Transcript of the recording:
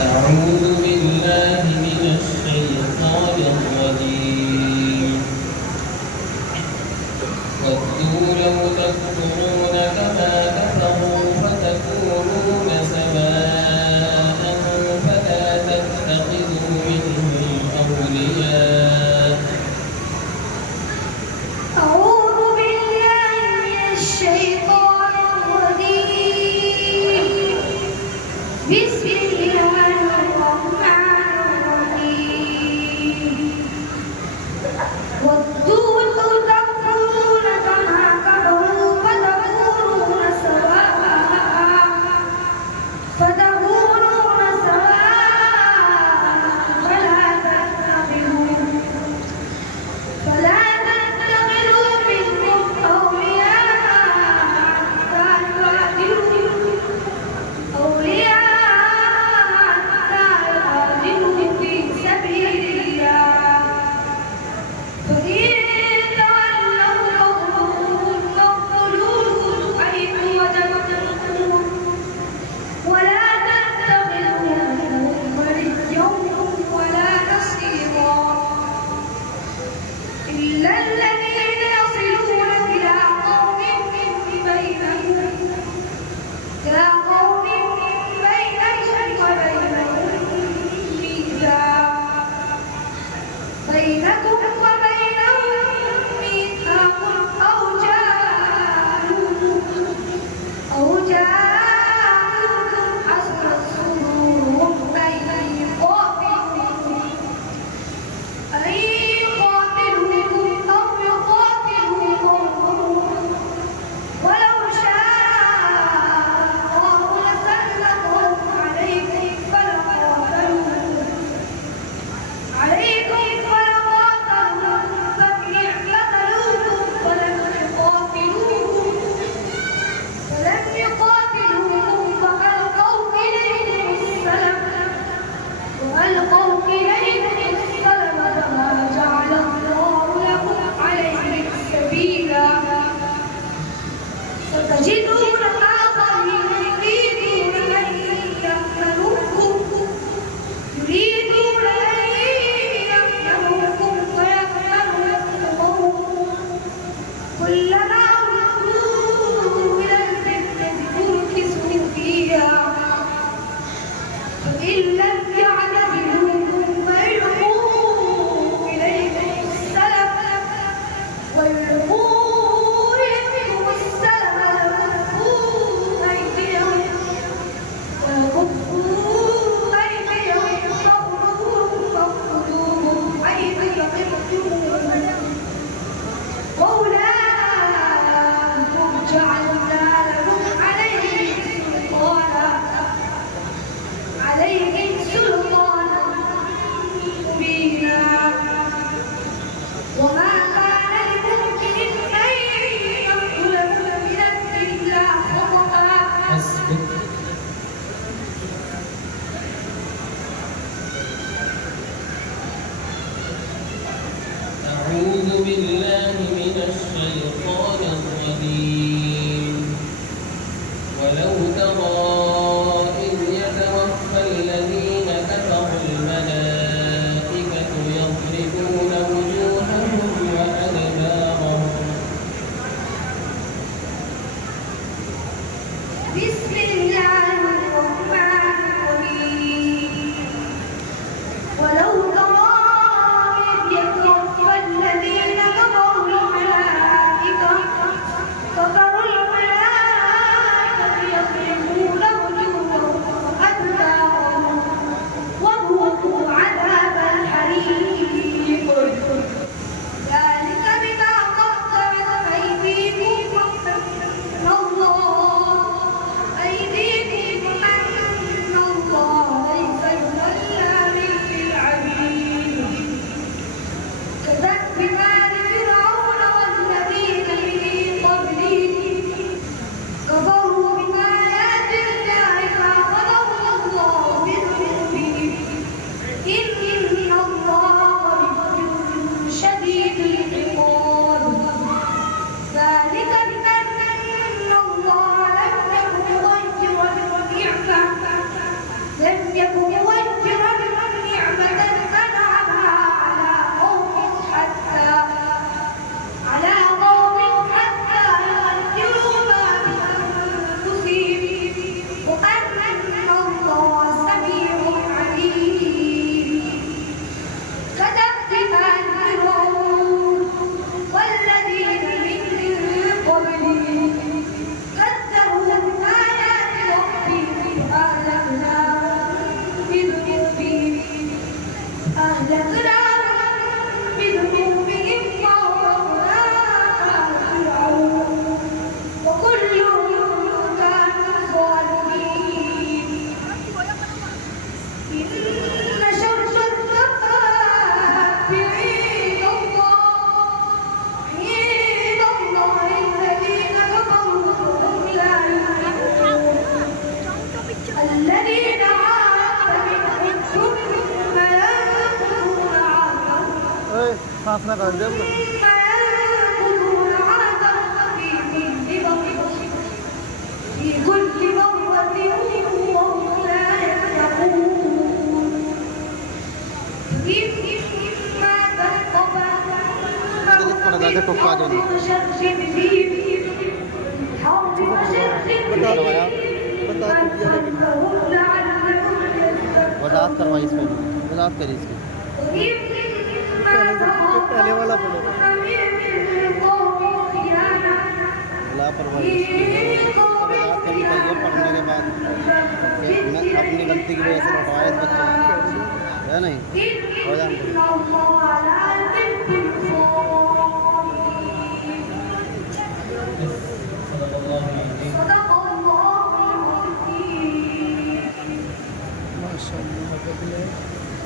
أعوذ بالله من الشيطان الرجيم ودوا لو تكفرون كما كفروا فتكونون سواء فلا تتخذوا منهم أولياء أعوذ بالله من الشيطان الرجيم بسم الله الرحمن الرحيم ودوا لو تكفرون كما كفروا فتكونون سواء فلا تتخذوا منهم أولياء حتى يقاتلوا في سبيل الله فإن تولوا فاقتلوهم حيث وجدتموهم ولا تتخذوا منهم وليا ولا نصيرا إلا الذين يصلون إلى قوم بينكم وبينهم ميثاق أو جاءوكم حسرت صدورهم أن يقاتلوكم أو يقاتلوا قومهم ولو شاء الله لسلطهم عليكم فلقاتلوكم فإن اعتزلوكم ولم يقاتلوكم فألقوا إليكم السلم فما جعل الله لكم عليهم سبيلا ستجدون آخرين يريدون أن يفتنوكم ويفتنوا قومهم كلما ردوا إلى الفتنة أركسوا فيها فإن لم يعتزلوكم فيلقوا إليكم السلم ويكفوا أيديهم فاقتلوهم حيث ثقفتموهم وأولئكم جعلنا لهم عليهم سلطانا माफ ना कर दे فينبذون عرقا في كل مرة وهم لا يتقون إما تثقفنهم فشرد فيهم حرب وشرد فيهم من حولهم لعلهم يتقون वजाहत करवाई इसमें वजाहत करी इसकी पहले वाला बोलो लापरवाही इसकी वजाहत करनी चाहिए पढ़ने के बाद मैं अपनी गलती की वजह से लौटवाया इस बच्चे को है नहीं हो जाने माशाअल्लाह